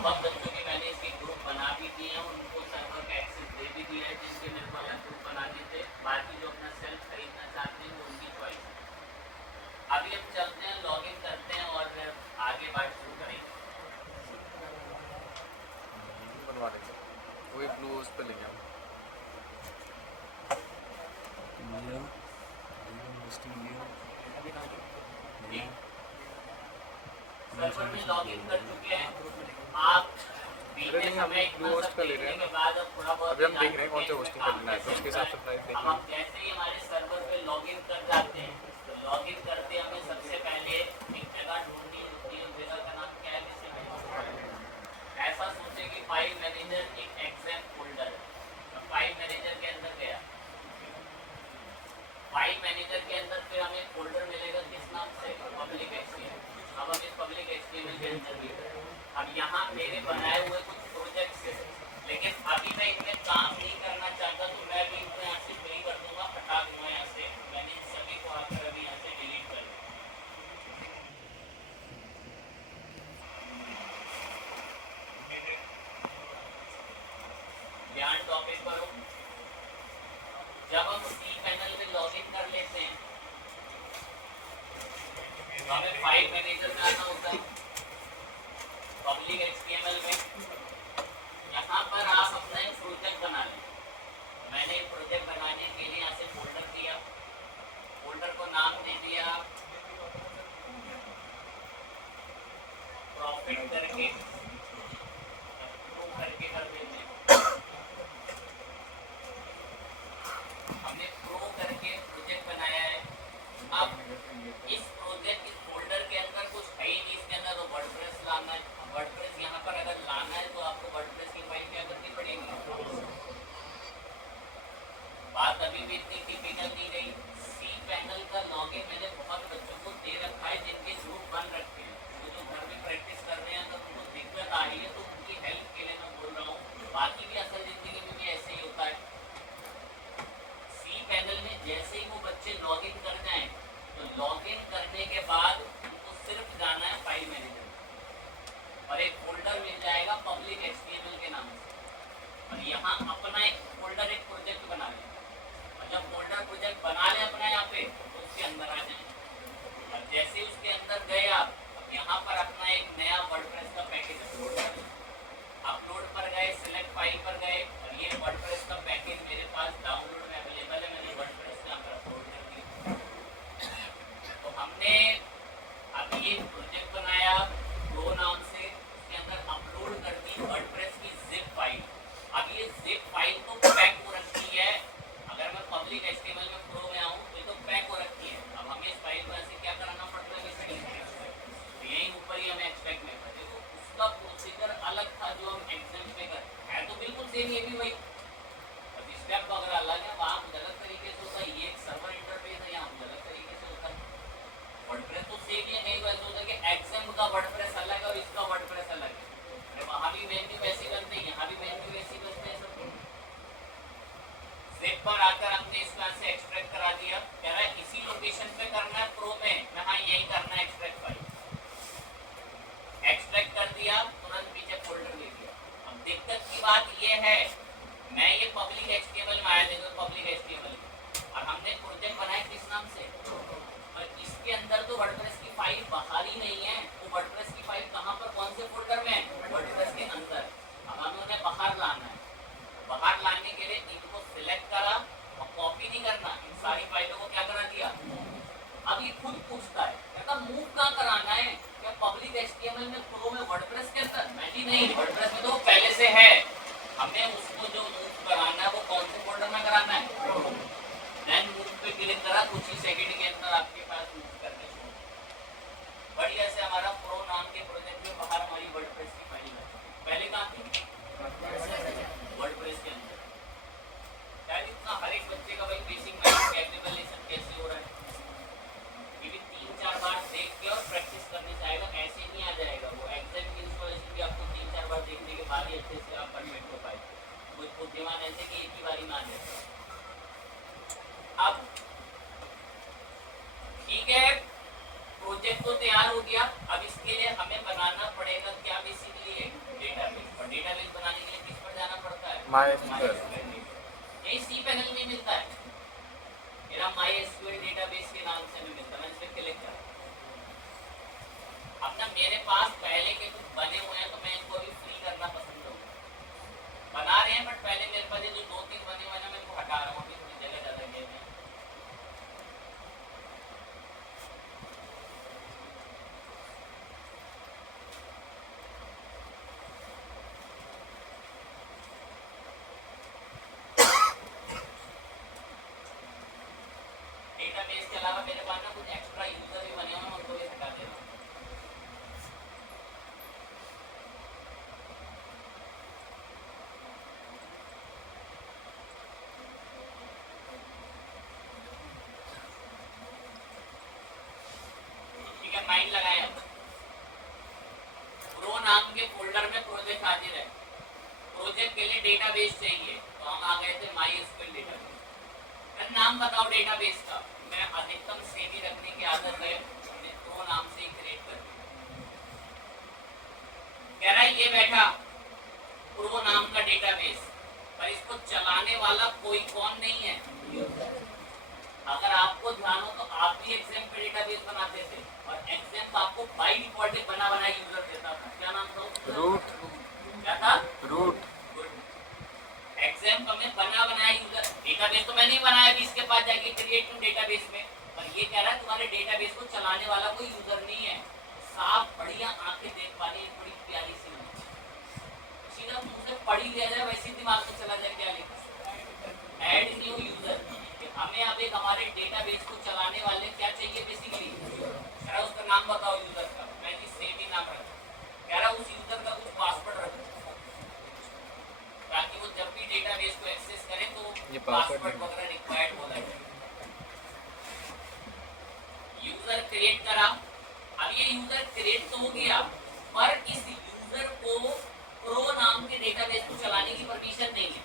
बहुत बच्चों के मैंने इसके ग्रुप बना भी दिए हैं, उनको सर्वर का एक्सेस दे भी दिया है, जिनके मेरे को अलग ग्रुप बना देते। बाकी जो अपना सेल्फ खरीदना चाहते हैं वो उनकी चॉइस है। अभी हम चलते हैं, लॉगिन करते हैं और आगे बात शुरू करेंगे। बनवा लेंगे, वही ब्लू उस पे लेंगे हम। सर्वर में लॉगिन कर चुके हैं आप। अरे नहीं, हम ब्लू होस्ट का ले रहे हैं ना, अभी हम देख रहे हैं कौन सा होस्टिंग का लेना है, तो उसके हिसाब से प्राइस देख हम जैसे ही हमारे सर्वर पे लॉगिन कर जाते हैं, तो लॉगिन करते हमें सबसे पहले एक जगह ढूंढनी होती है। जगह का नाम क्या है? ऐसा सोचे कि फाइल मैनेजर एक एग्जाम फोल्डर है। फाइल मैनेजर के अंदर गया, फाइल मैनेजर के अंदर फिर हमें फोल्डर मिलेगा किस नाम से? Public HTML. अब हम इस पब्लिक एचटीएमएल के अंदर भी, अब यहाँ मेरे बनाए हुए कुछ प्रोजेक्ट्स है, लेकिन अभी मैं इनमें काम नहीं करना चाहता, तो मैं भी इनको यहाँ से फ्री कर दूंगा, हटा दूंगा यहाँ से। मैंने इन सभी को आकर अभी यहाँ से डिलीट कर दिया। ध्यान टॉपिक पर हो। जब हम सी पैनल में लॉगिन कर लेते हैं तो हमें फाइल मैनेजर में आना होता है, पब्लिक एचटीएमएल में। यहाँ पर आप अपना एक प्रोजेक्ट बना लें। मैंने एक प्रोजेक्ट बनाने के लिए यहाँ से फोल्डर दिया, फोल्डर को नाम दे दिया प्रॉफिट करके, कर देते हैं। हमने प्रो करके प्रोजेक्ट बनाया है। अब इस प्रोजेक्ट इस फोल्डर के अंदर कुछ है ही नहीं, इसके अंदर तो वर्डप्रेस लाना है। वर्डप्रेस यहाँ पर अगर लाना है तो आपको वर्डप्रेस की फाइल क्या करनी पड़ेगी? बात अभी भी इतनी टिपिकल नहीं गई। सी पैनल का लॉगिन मैंने बहुत बच्चों को दे रखा है, जिनके ग्रुप बन रखे हैं, वो जो घर में प्रैक्टिस कर रहे हैं, अगर उनको दिक्कत आ रही है तो उनकी हेल्प के लिए मैं बोल रहा हूँ। बाकी भी असल जिंदगी में भी ऐसे ही होता है। सी पैनल में जैसे ही वो बच्चे लॉगिन कर जाएं, तो लॉगिन करने के बाद उनको सिर्फ जाना है फाइल मैनेजर और एक फोल्डर मिल जाएगा पब्लिक एचटीएमएल के नाम से, और यहाँ अपना एक फोल्डर, एक प्रोजेक्ट बना लें। और जब फोल्डर प्रोजेक्ट बना ले अपना यहाँ पे, तो उसके अंदर आ जाए। और जैसे उसके अंदर गए आप, यहाँ पर अपना एक नया वर्डप्रेस का पैकेज अपलोड कर, अपलोड पर गए, सिलेक्ट फाइल पर गए, और ये वर्डप्रेस का पैकेज मेरे पास डाउनलोड में अवेलेबल है। मैंने वर्डप्रेस यहाँ पर अपलोड कर दिया। तो हमने अभी एक प्रोजेक्ट बनाया प्रो नाम से, उसके अंदर अपलोड कर दी वर्डप्रेस की जिप फाइल। अब ये जिप फाइल तो पैक हो रखी है, अगर मैं पब्लिक एचटीएमएल में प्रो में आऊँ तो ये तो पैक हो रखी है। अब हमें इस फाइल को ऐसे क्या कराना पड़ता है कि यहीं ऊपर ही हमें एक्सट्रैक्ट में कर, देखो उसका प्रोसीजर अलग था जो हम एग्जाम पे कर है, तो बिल्कुल सेम ये भी वही, स्टेप वगैरह अलग है, वहाँ कुछ अलग तरीके से होता है। ये एक सर्वर इंटरफेस है, यहाँ कुछ अलग तरीके से होता है। वर्डप्रेस तो सेम ही है, कहीं वैसे होता है कि एग्जाम का वर्डप्रेस अलग है और इसका वर्डप्रेस अलग है। वहाँ भी मेन्यू वैसे बनते हैं, यहाँ भी मेन्यू वैसे बनते हैं सब। जिप पर आकर हमने इसको से एक्सट्रैक्ट करा दिया, कह रहा है इसी लोकेशन पे करना है प्रो में, हाँ यही करना है एक्सट्रैक्ट फाइल। एक्सट्रैक्ट कर दिया, तुरंत पीछे फोल्डर ले लिया। अब दिक्कत की बात ये है, मैं ये पब्लिक एचटीएमएल में आया, देखो पब्लिक एचटीएमएल, और हमने प्रोजेक्ट बनाया किस नाम से? और इसके अंदर तो वर्डप्रेस की फाइल बाहर ही नहीं है। वो वर्डप्रेस की फाइल कहाँ पर, कौन से फोल्डर में? वर्डप्रेस के अंदर। अब हमें उन्हें बाहर लाना है। बाहर लाने के लिए इनको सिलेक्ट करा और कॉपी नहीं करना, इन सारी फाइलों को क्या करा दिया। अब ये खुद पूछता है, कहता मूव कहाँ कराना है? क्या पब्लिक एचटीएमएल में प्रो में वर्डप्रेस के अंदर? मैं जी नहीं, वर्डप्रेस में तो पहले से है, हमें उसको जो मूव कराना है वो कौन से फोल्डर में कराना है। देन मूव पे क्लिक करा, कुछ ही सेकंड के अंदर आपके पास मूव करने को बढ़िया से हमारा प्रो नाम के प्रोजेक्ट में बाहर हमारी वर्डप्रेस की फाइल है। पहले कहाँ थी? वर्डप्रेस के अंदर। शायद इतना हर एक बच्चे का भाई बेसिक कैलिब्रेशन कैसे हो रहा है, ये भी 3-4 बार देख के और प्रैक्टिस करनी चाहेगा, ऐसे नहीं आ जाएगा। वो एग्जाम की इंस्टॉलेशन भी आपको 3-4 बार देखने के बाद ही अच्छे से आप परफेक्ट हो पाए। कुछ बुद्धिमान ऐसे कि एक ही बारी में आ जाए। अब ठीक है, प्रोजेक्ट तो तैयार हो गया। अब इसके लिए हमें बनाना पड़ेगा क्या? बेसिकली एक MySQL यही सी पैनल में मिलता है, मेरा MySQL डेटाबेस के नाम से भी मिलता है। मैंने इस पर क्लिक करा, अब ना मेरे पास पहले के कुछ बने हुए हैं तो मैं इनको अभी फ्री करना पसंद करूँगा। बना रहे हैं बट पहले मेरे पास ये जो 2-3 बने हुए हैं मैं इनको हटा रहा हूँ, अभी थोड़ी जगह ज़्यादा गए हैं। डेटाबेस के अलावा मेरे पास ना कुछ एक्स्ट्रा यूजर भी बने हुए हैं, उनको भी हटा दे रहा हूँ। ठीक है, माइंड लगाया। प्रो नाम के फोल्डर में प्रोजेक्ट हाजिर है। प्रोजेक्ट के लिए डेटाबेस चाहिए तो हम आ गए थे MySQL डेटाबेस। नाम बताओ डेटाबेस का, मैं अधिकतम सेम ही रखने की आदत है, मैंने प्रो नाम से ही क्रिएट कर दिया। कह रहा है ये बैठा प्रो नाम का डेटाबेस, पर इसको चलाने वाला कोई कौन नहीं है। अगर आपको ध्यान हो तो आप भी एक्सेम पे डेटाबेस बनाते थे और एक्सेम आपको बाय डिफॉल्ट एक बना बनाया यूजर देता था। क्या नाम था? रूट। क्या था? रूट। एक्सेम का में बना बनाया यूजर डेटाबेस तो मैं नहीं बनाया अभी इसके पास जाके क्रिएट टू डेटाबेस में, पर ये कह रहा है तुम्हारे डेटाबेस को चलाने वाला कोई यूजर नहीं है। साफ बढ़िया आंखें देख पा रही, बड़ी प्यारी सी सीधा मुंह से पढ़ी लिया जाए वैसे दिमाग में चला जाए क्या लिखा। ऐड न्यू यूजर, हमें अब एक हमारे डेटाबेस को चलाने वाले क्या चाहिए बेसिकली, कह रहा उसका नाम बताओ यूजर का। मैं भी सेम ही नाम रखा, कह रहा उस यूजर का कुछ पासवर्ड रखो ताकि वो जब भी डेटाबेस को एक्सेस करे तो पासवर्ड वगैरह रिक्वायर्ड हो जाए। यूजर क्रिएट करा, अब ये यूजर क्रिएट तो हो गया पर इस यूजर को प्रो नाम के डेटाबेस को चलाने की परमिशन नहीं है।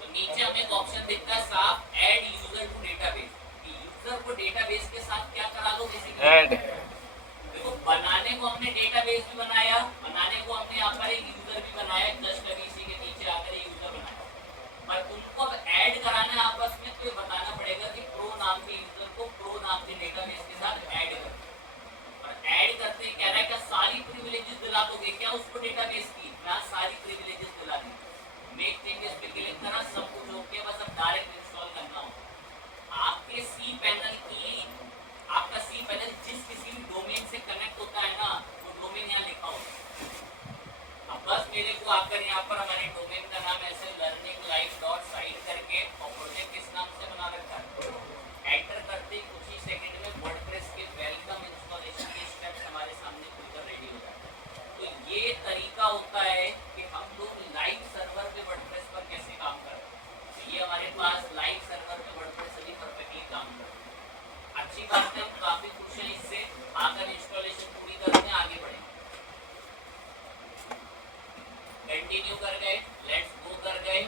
तो नीचे हमें एक ऑप्शन दिखता है साफ, add user to database. User को डेटाबेस के साथ क्या करा दो बेसिकली ऐड। देखो बनाने को हमने डेटाबेस भी बनाया, बनाने को हमने यहाँ पर एक यूजर भी बनाया, जस्ट अभी इसी के नीचे आकर यूजर बनाया, पर तुमको अब ऐड कराना है आपस में तो ये बताना पड़ेगा कि प्रो नाम के यूजर को प्रो नाम के डेटाबेस के साथ ऐड करो। और ऐड करते ही कह रहा है क्या सारी प्रिविलेजेस दिला दोगे क्या उसको डेटाबेस की? मैं सारी प्रिविलेजेस दिला दी। मेक चेंजेस पे क्लिक करा, सब कुछ ओके, बस अब डायरेक्ट इंस्टॉल करना हो। आपके सी पैनल की, आपका सी पैनल जिस किसी भी डोमेन से कनेक्ट होता है ना, वो डोमेन यहाँ लिखा होता। अब बस मेरे को आकर यहाँ पर हमारे डोमेन का नाम ऐसे learninglife.site करके और प्रोजेक्ट किस नाम से बना रखा है, एंटर करते ही कुछ ही सेकंड में वर्डप्रेस के वेलकम इंस्टॉलेशन के स्टेप्स हमारे सामने खुलकर रेडी हो जाते हैं। तो ये तरीका होता है कि हम लोग लाइव सर्वर पे वर्डप्रेस पर कैसे काम कर रहे हैं। तो ये हमारे पास लाइव सर्वर पे वर्डप्रेस अभी परफेक्टली काम कर रहा है। अच्छी बात है, हम काफी खुश हैं इससे। आकर इंस्टॉलेशन पूरी करते हैं, आगे बढ़ेंगे। कंटिन्यू कर गए, लेट्स गो कर गए।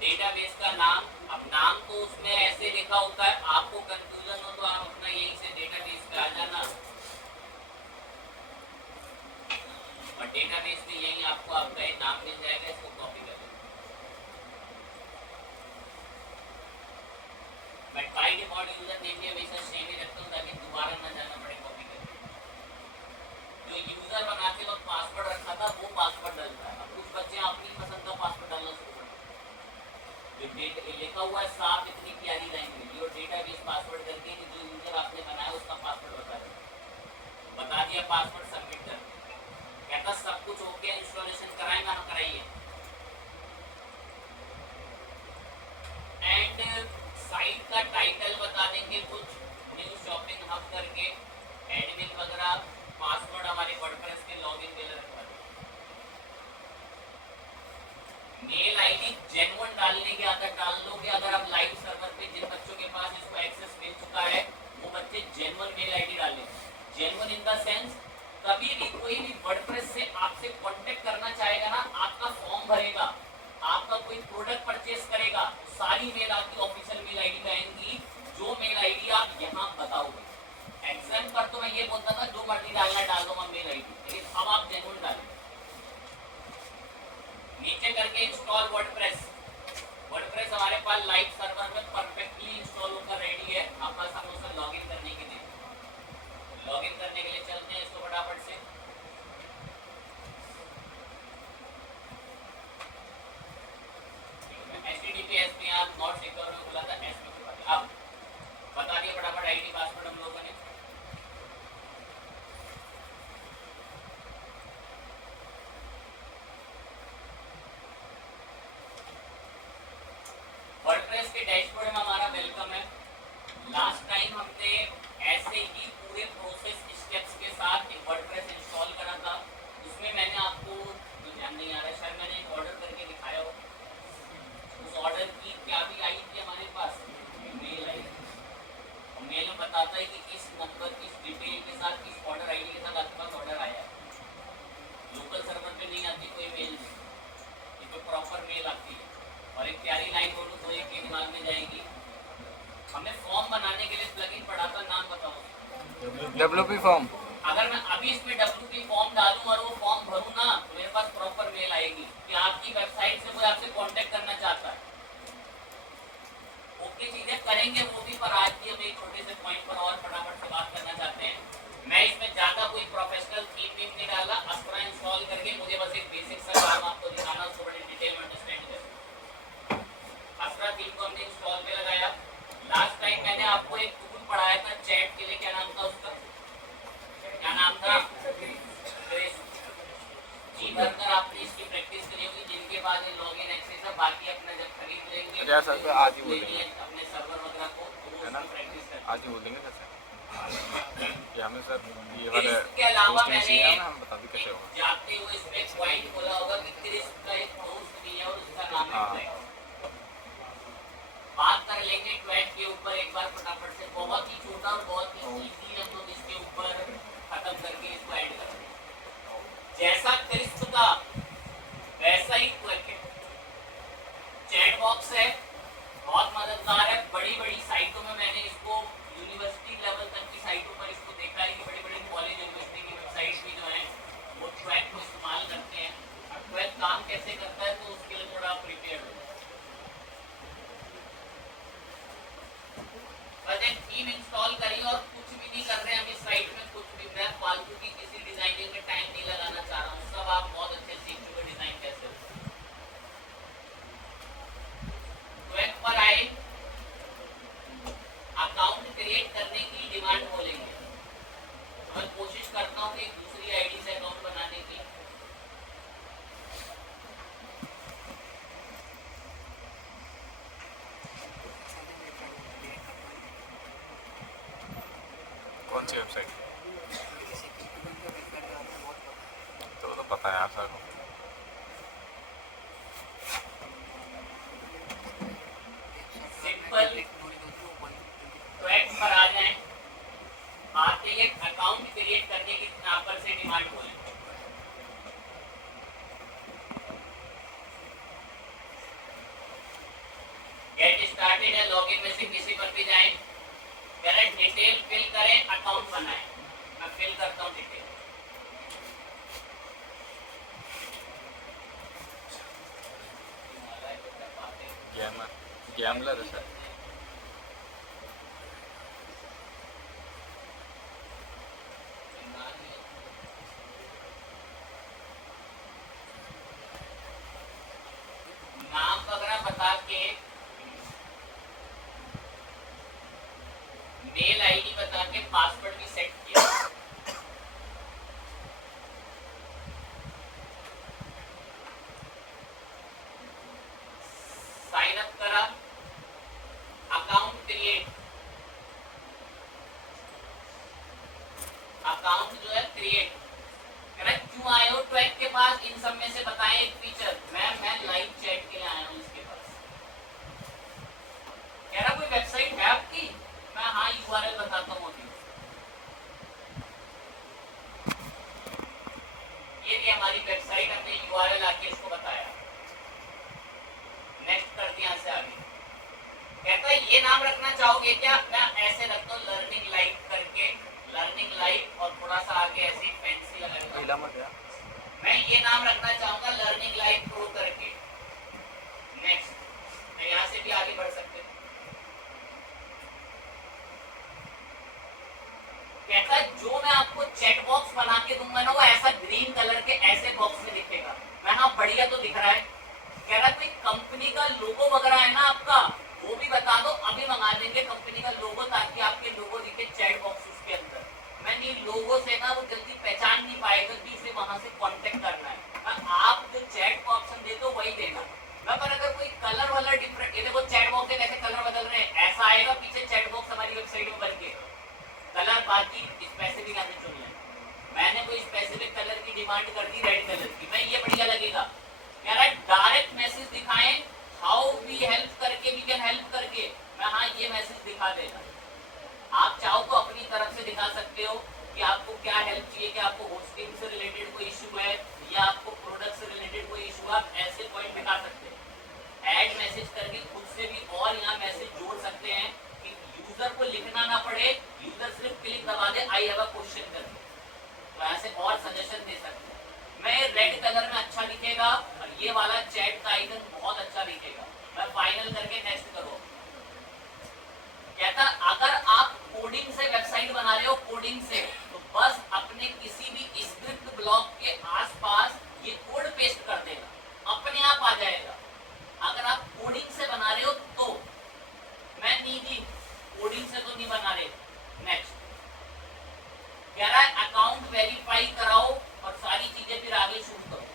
डेटाबेस का नाम, अब नाम तो उसमें ऐसे लिखा होता है, आपको कंफ्यूजन हो तो आप अपना यहीं से डेटाबेस पे आ जाना और डेटाबेस में यही आपको आपका एक नाम मिल जाएगा, इसको कॉपी कर लेना। मैं बाय डिफॉल्ट यूजर नेम भी हमेशा सेम ही रखता हूँ ताकि दोबारा ना जाना पड़े कॉपी करने। जो यूजर बनाते वक्त पासवर्ड रखा था वो पासवर्ड डलता है। अब कुछ बच्चे अपनी पसंद का पासवर्ड डालना शुरू करते हैं। जो लिखा हुआ है साफ इतनी प्यारी लाइन में, योर डेटाबेस पासवर्ड करके जो यूजर आपने बनाया उसका पासवर्ड बता दिया, पासवर्ड सबमिट कर कहता सब कुछ ओके, इंस्टॉलेशन कराएंगे हम, कराइए। एंड साइट का टाइटल बता देंगे कुछ, न्यू शॉपिंग हब करके एडमिन वगैरह, पासवर्ड हमारे वर्डप्रेस के लॉगिन मेल रखा। मेल आईडी जेन्युइन डालने की आदत डाल लोगे। अगर आप लाइव सर्वर पे जिन बच्चों के पास इसको एक्सेस मिल चुका है वो बच्चे जेन्युइन मेल आईडी डालें। जेन्युइन इन द सेंस कभी भी कोई भी वर्डप्रेस से आपसे कांटेक्ट करना चाहेगा ना, आपका फॉर्म भरेगा, आपका कोई प्रोडक्ट परचेस करेगा, सारी मेल आपकी ऑफिशियल मेल आईडी पे आएंगी, जो मेल आईडी आप यहाँ बताओगे। एग्जाम पर तो मैं ये बोलता था जो मर्जी डालना डाल दो मेल आईडी, लेकिन अब आप जेन्युइन डालें। नीचे करके इंस्टॉल वर्डप्रेस। वर्डप्रेस हमारे पास लाइव सर्वर में परफेक्टली इंस्टॉल होकर रेडी है। आप बस हम उसमें लॉगिन करने के लिए चलते हैं इसको फटाफट से। HTTPS में आप नॉट सिक्योर में खुला था, अब बता दिया फटाफट आईडी पासवर्ड हम लोगों ने। वर्डप्रेस के डैशबोर्ड में हमारा वेलकम है। लास्ट टाइम हमने ऐसे ही पूरे प्रोसेस स्टेप्स के साथ एक वर्डप्रेस इंस्टॉल करा था। उसमें मैंने आपको ध्यान नहीं आ रहा है, शायद मैंने एक ऑर्डर करके दिखाया हो। उस ऑर्डर की क्या भी आई थी हमारे पास, मेल आई। और मेल में बताता है कि किस नंबर, किस डिटेल के साथ, किस ऑर्डर आईडी के साथ आपके पास ऑर्डर आया। लोकल सर्वर पे नहीं आती कोई मेल, इस पर प्रॉपर मेल आती है। और एक प्यारी लाइन बोलूँ तो एक के दिमाग में जाएगी। हमने फॉर्म बनाने के लिए प्लगइन पढ़ा था, नाम बताओ। WP form. अगर मैं अभी इसमें WP फॉर्म डालूं और वो फॉर्म भरूं ना, तो मेरे पास प्रॉपर मेल आएगी कि आपकी वेबसाइट से कोई आपसे कांटेक्ट करना चाहता है। ओके चीजें करेंगे वो भी, पर आज भी हम एक छोटे से पॉइंट पर और फटाफट से बात करना चाहते हैं। मैं इसमें ज्यादा कोई प्रोफेशनल थीम नहीं डाला, अस्त्रा इंस्टॉल करके मुझे बस एक बेसिक सा काम आपको दिखाना, उसको बड़ी डिटेल में अंडरस्टैंड करें। अस्त्रा थीम को हमने इंस्टॉल पे लगाया। लास्ट टाइम मैंने आपको एक टूल पढ़ाया था चैट के लिए, क्या नाम था उसका, क्या नाम था, जी भरकर आपने इसकी प्रैक्टिस करी होगी। जिनके बाद ये लॉगिन एक्सेस है, बाकी अपना जब खरीद लेंगे आज ही बोलेंगे अपने सर्वर वगैरह को, तो है ना, प्रैक्टिस करें। आज ही बोलेंगे कैसे कि हमें सर ये वाले इसके अलावा मैंने हम बता दें कैसे होगा। जाते हुए इसमें पॉइंट बोला होगा कि क्रिस्प का एक पोस्ट भी है और उसका नाम है ट्वैक। बात कर लेंगे ट्वैक के ऊपर एक बार फटाफट से। बहुत ही छोटा और बहुत ही इजी हम लोग इसके ऊपर खत्म करके इसको ऐड कर रहे हैं। जैसा क्रिस्प था वैसा ही ट्वैक है। चैट बॉक्स है, बहुत मददगार है। बड़ी बड़ी साइटों में मैंने इसको, यूनिवर्सिटी लेवल तक की साइटों पर इसको देखा है कि बड़ी बड़ी कॉलेज यूनिवर्सिटी की वेबसाइट भी जो है वो ट्वैक को इस्तेमाल करते हैं। और ट्वैक काम कैसे करता है तो उसके लिए थोड़ा प्रिपेयर हो। बस एक थीम इंस्टॉल करी और कुछ भी नहीं कर रहे हैं हम इस साइट में, कुछ भी। मैं फालतू की किसी डिजाइनिंग में टाइम नहीं लगाना चाह रहा हूँ, सब आप बहुत अच्छे सीख चुके डिजाइन कैसे हो। ट्वैक पर आए, अकाउंट क्रिएट करने की डिमांड बोलेंगे। मैं कोशिश करता हूँ कि दूसरी आईडी से अकाउंट बनाने की। कौन सी वेबसाइट, तो पता है यार सर को। सिंपल ट्वैक पर आ जाएं, आते ही अकाउंट क्रिएट करने की यहाँ पर से डिमांड बोलें। गेट स्टार्टेड है, लॉगिन में से किसी पर भी जाएं, डिटेल फिल करें, अकाउंट बनाएं। मैं फिल करता हूँ डिटेल। गैमलर है सर। नाम वगैरह बता के, मेल आईडी बता के पासवर्ड भी सेट किया। साइन अप करा, अकाउंट क्रिएट, अकाउंट जो है क्रिएट करा। क्यों आए हो ट्वैक के पास, इन सब में से बताएं एक फीचर। मैं लाइव चैट के लिए आया हूँ इसके पास। कह रहा कोई वेबसाइट है आपकी, मैं हाँ URL बताता हूँ अभी। बढ़िया तो दिख रहा है। कह रहा कोई कंपनी का लोगो वगैरह है ना आपका, वो भी बता दो, अभी मंगा देंगे कंपनी का लोगो, ताकि आपके लोगो दिखे चैट बॉक्सेस के अंदर। मैंने लोगो से ना वो जल्दी पहचान नहीं पाएगा कि इसे वहां से कांटेक्ट करना है। आप जो चैट का ऑप्शन देते हो वही देना। पर अगर कोई कलर वाला डिफरेंट, ये देखो चैट बॉक्स के कैसे कलर बदल रहे हैं, ऐसा आएगा पीछे चैट बॉक्स हमारी वेबसाइट में बन के। कलर बाकी स्पेसिफिक आपने चुन लिया, मैंने कोई स्पेसिफिक कलर की डिमांड कर दी रेड कलर की, मैं ये बढ़िया लगेगा। कह रहा है डायरेक्ट मैसेज दिखाएं, हाउ वी हेल्प करके, वी कैन हेल्प करके, मैं हाँ ये मैसेज दिखा देगा। आप चाहो तो अपनी तरफ से दिखा सकते हो कि आपको क्या हेल्प चाहिए, कि आपको होस्टिंग से रिलेटेड कोई इशू है या आपको प्रोडक्ट से रिलेटेड कोई इशू है, आप ऐसे पॉइंट दिखा सकते हैं। ऐड मैसेज करके खुद से भी और यहाँ मैसेज जोड़ सकते हैं कि यूजर को लिखना ना पड़े, यूजर सिर्फ क्लिक दबा दे आई हैव अ क्वेश्चन करके, तो ऐसे और सजेशन दे सकते हैं। मैं रेड कलर में अच्छा दिखेगा और ये वाला चैट का आइकन बहुत अच्छा दिखेगा। मैं फाइनल करके नेक्स्ट करो। कहता अगर आप कोडिंग से वेबसाइट बना रहे हो, कोडिंग से, तो बस अपने किसी भी स्क्रिप्ट ब्लॉक के आसपास ये कोड पेस्ट कर देगा, अपने आप आ जाएगा। अगर आप कोडिंग से बना रहे हो तो, मैं निजी कोडिंग से तो नहीं बना रहे। नेक्स्ट कह रहा है अकाउंट वेरीफाई कराओ और सारी चीजें फिर आगे शूट करो।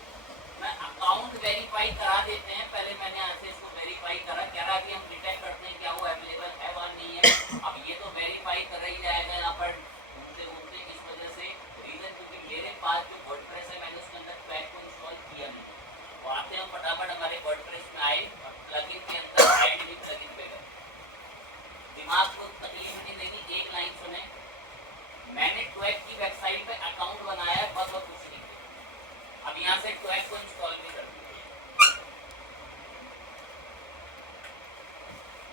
मैं अकाउंट वेरीफाई करा देते हैं, पहले मैंने यहाँ से इसको वेरीफाई करा। कह रहा है कि हम डिटेक्ट करते हैं क्या वो अवेलेबल है वा नहीं है। अब ये तो वेरीफाई कर ही जाएगा यहाँ पर घूमते घूमते, इस वजह से रीजन क्योंकि मेरे पास जो वर्डप्रेस है मैंने उसके अंदर ट्वैग को इंस्टॉल किया नहीं। तो आते हम फटाफट हमारे वर्डप्रेस में आए और प्लगइन के अंदर ऐड भी प्लगइन पे गए। दिमाग को तकलीफ नहीं देगी, एक लाइन सुने। मैंने ट्वैग की वेबसाइट पे अकाउंट बनाया है, बस और कुछ नहीं। अब यहाँ से ट्वैग को इंस्टॉल भी कर दिया।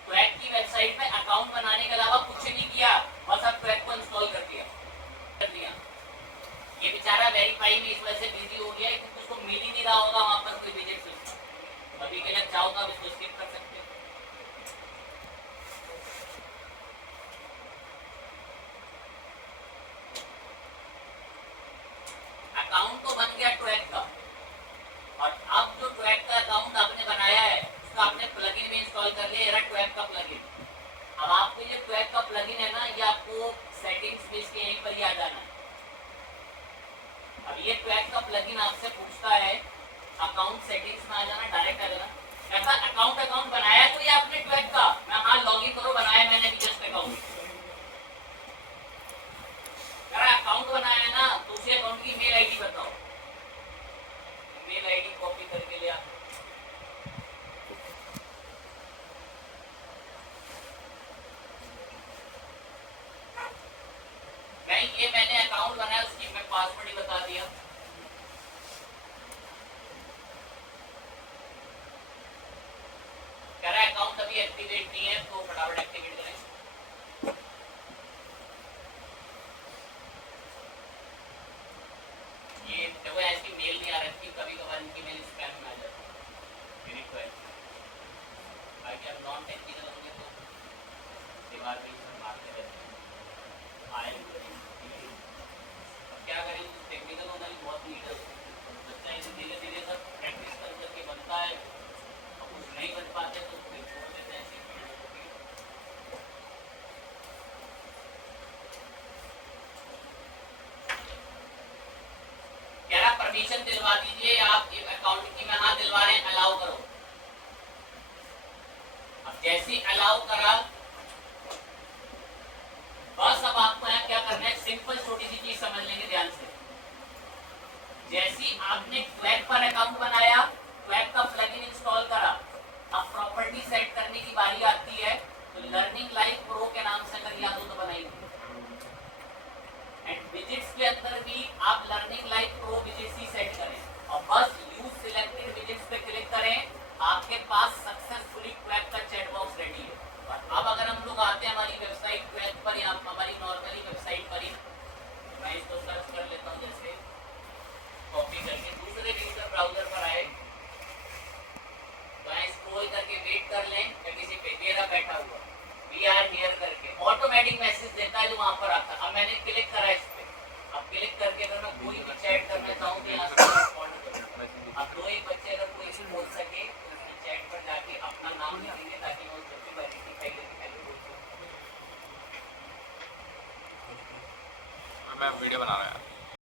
ट्वैग की वेबसाइट पे अकाउंट बनाने के अलावा कुछ नहीं किया, बस अब ट्वैग को इंस्टॉल कर दिया। ये बेचारा वेरीफाई में इस वजह से बिजी हो गया है कि उसको मिल ही नहीं रहा होगा वहां पर कोई विजिट सिस्टम। अभी के लिए चाहो तो आप इसको स्किप कर सकते हो। अकाउंट तो बन गया ट्वैग का, और अब जो ट्वैग का अकाउंट आपने बनाया है उसका आपने प्लगइन भी इंस्टॉल कर लिया, ये ट्वैग का प्लगइन। अब आपको ये ट्वैग का प्लगइन है ना, ये आपको सेटिंग्स में इसके एक बार ही आ जाना है। अब ये ट्वैग का प्लगइन आपसे पूछता है अकाउंट सेटिंग्स में आ जाना, डायरेक्ट आ जाना। कहता अकाउंट बनाया तो ये आपने ट्वैग का, मैं हाँ लॉगिन करो, बनाया मैंने भी जस्ट अकाउंट। अकाउंट बनाया ना, तो उसी अकाउंट की मेल आईडी बताओ। मेल आईडी कॉपी करके लिया, नहीं ये मैंने अकाउंट बनाया, उसकी मैं पासवर्ड ही बता दिया। कह रहा है अकाउंट अभी एक्टिवेट नहीं है, तो फटाफट एक्टिवेट करें। ये देखो ऐसी मेल नहीं आ रही थी, कभी कभार इनकी मेल स्पैम में आ जाती है। बाकी आप नॉन टेक्निकल होंगे तो दीवार पे मारते रहते हैं, आए क्या करें, टेक्निकल होना भी बहुत नीड है। बच्चा इसे धीरे धीरे सब प्रैक्टिस कर करके बनता है, और कुछ नहीं बन पाते तो फिर छोड़ देते हैं। क्या परमिशन दिलवा दीजिए आप अकाउंट की, मैं हाँ दिलवा रहे हैं, अलाउ करो। अब जैसे अलाउ करा, बस अब आपको यहाँ क्या करना है, सिंपल छोटी सी चीज समझ लेंगे ध्यान से। जैसे आपने ट्वैग पर अकाउंट बनाया, ट्वैग का प्लगइन इंस्टॉल करा, अब प्रॉपर्टी सेट करने की बारी आती है, तो लर्निंग लाइफ प्रो के नाम से अगर याद हो तो बनाएंगे। एंड विजिट्स के अंदर भी आप लर्निंग लाइफ प्रो विजिट्स ही सेट करें और बस यूज सिलेक्टेड विजिट्स पे क्लिक करें, आपके पास सक्सेसफुली ट्वैग का चैट बॉक्स रेडी है। और अब अगर हम लोग आते हैं हमारी वेबसाइट ट्वैग पर या हमारी नॉर्मली वेबसाइट पर ही, मैं इसको सर्च कर लेता हूँ, जैसे कॉपी करके दूसरे यूजर ब्राउजर पर आए, तो स्क्रॉल करके वेट कर लें किसी पे मेरा बैठा हुआ वी आर हियर करके ऑटोमेटिक मैसेज देता है जो वहां पर आता है। अब मैंने क्लिक करा इस पे, अब क्लिक करके अगर मैं कोई भी चैट करना चाहूँ तो यहाँ से रिस्पॉन्ड करूँ। अब दो एक बच्चे अगर मैं वीडियो बना रहा हूँ यार।